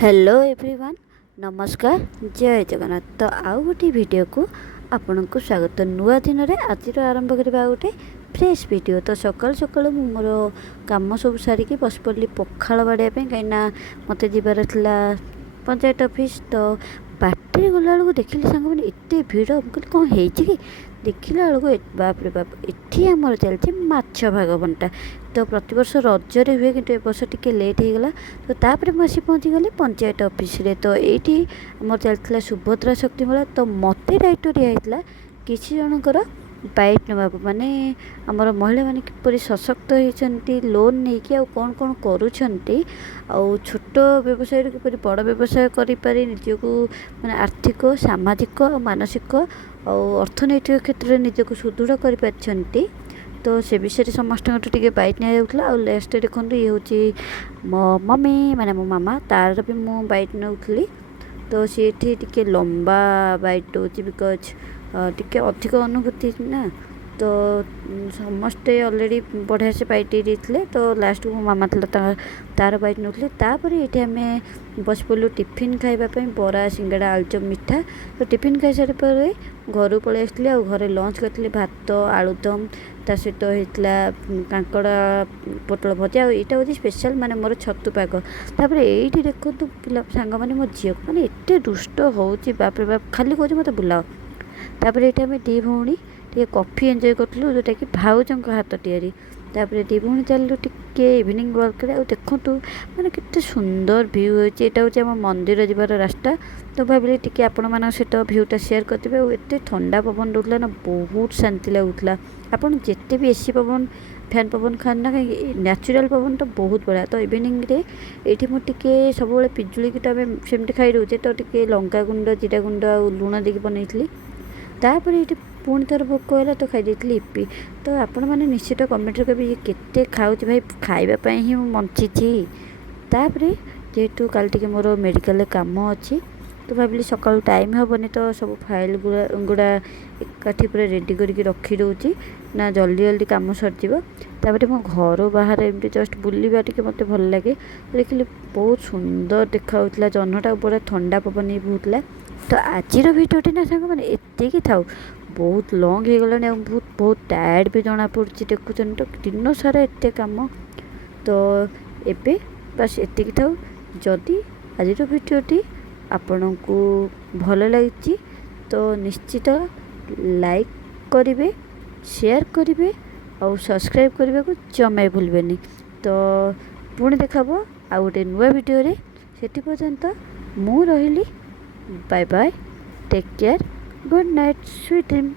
Hello everyone नमस्कार जय जगन्नाथ। तो आउ गोटे वीडियो को आपण को स्वागत। तो नुआ दिन में आज आरंभ करवा गोटे फ्रेश वीडियो। तो सकाल सकाल मोर कम सब सारिकी बस पड़ी पखाड़ बाड़िया कहीं मत जीवार था पंचायत ऑफिस। तो बाटे गला बेलू देखिली सांग मैंने एत भिड़ मुझे कौन हो देखला बेलू बाप रे बाप एटी आमर चलती माछ भाग बंटा। तो प्रतिवर्ष रजरे हुए कि वर्ष टी लेट हो गला। तो तापर मुझे पहुँची गली पंचायत ऑफिस रे। तो ये आमर चलता सुभद्रा शक्ति मेला। तो मत दायित्व दिखाई किसी जनकर बाइट ना माने आमर महिला माने किपरि सशक्त होती लोन नहीं कि कौन कौन करुँच छोट व्यवसाय किपरि बड़ व्यवसाय करें निजको माने आर्थिक सामाजिक मानसिक और अर्थनैतिक क्षेत्र में निजको सुदृढ़ कर। तो से विषय समस्त टे बैट निला। आ लास्ट देखो ये हूँ मो मम्मी माने मो मामा तार भी मु बैट नौली। तो सी टे लंबा बैट हो बिकज टिके अधिक अनुभूति ना। तो समस्ते ऑलरेडी बढ़िया से बैठ देते। तो लास्ट को मो मामा तार बैट नौली। तापर ये आम बस पड़ू टिफिन खावाई बरा सिंगड़ा आलुचप मिठा। तो टिफिन खाई सारे पर घर पलि आसती आ घरे लंच करती भात आलुदम ता सहित होता कांकड़ा पोटल भजा। यहाँ हूँ स्पेशल माने मोर छतु पाग। तापर ये देखो पिला सांग मैंने मो झील मैंने एत दुष्ट हो बाप रे बाप खाली कह मत बुलाओ। तापर ये आम दी भौणी टे कॉफी एंजॉय करूँ जोटा कि भाउज हाथ तैयारी। तापर दी भौणी चलू टे इवनिंग वॉक देखु मैंने केते सुंदर व्यू होती। यहाँ हूँ आम मंदिर जीवार रास्ता। तो भाविली टे आपण मान सहित भ्यूटा सेयार करेंगे। और एत ठंडा पवन रोला ना बहुत शांति लगुला। आपन जिते भी एसी पवन फैन पवन खाना कहीं नेचुरल पवन तो बहुत बढ़िया। तो इवनिंग रे ये मुझे सब पिजुड़ी की सेमती खाई रोचे। तो टे लंका गुंड जीरा गुंड लुण देकी बनई। तापर ये पुणी थर भोक है तो खाई इपी। तो आपण मैंने निश्चित कमेंट कहे ये केते खाऊँ भाई खावाई ही बंची। तापर जेहेतु काल टे मोर मेडिकल काम अच्छी तो भाविली सका टाइम हेनी। तो सब फाइल गुड़ा एकाठी पूरा रेडी करके रखी दूँगी ना जल्दी जल्दी कम सरज। तापर मो घर बाहर एमती जस्ट बुलवा टे मत भल लगे। देखिए बहुत सुंदर देखा जह्नटा बड़ा ठंडा पवन भी बहुला। तो आज भिडियोटी ना सांग मैंने एतिक था बहुत लंग हो गला। बहुत बहुत टायर्ड भी जना पड़ी देखुन। तो दिन सारा एत कम। तो एबे बस एतिक था। जदि आज भिडियोटी आपण को भल लगी तो निश्चित लाइक करेंगे शेयर करेंगे और सब्सक्राइब करने को जमा भूलबेनी। तो पुणी देखा आ गोटे नुआ वीडियो रे। सेठी पर्यंत मु रहिली bye bye take care good night sweet dream.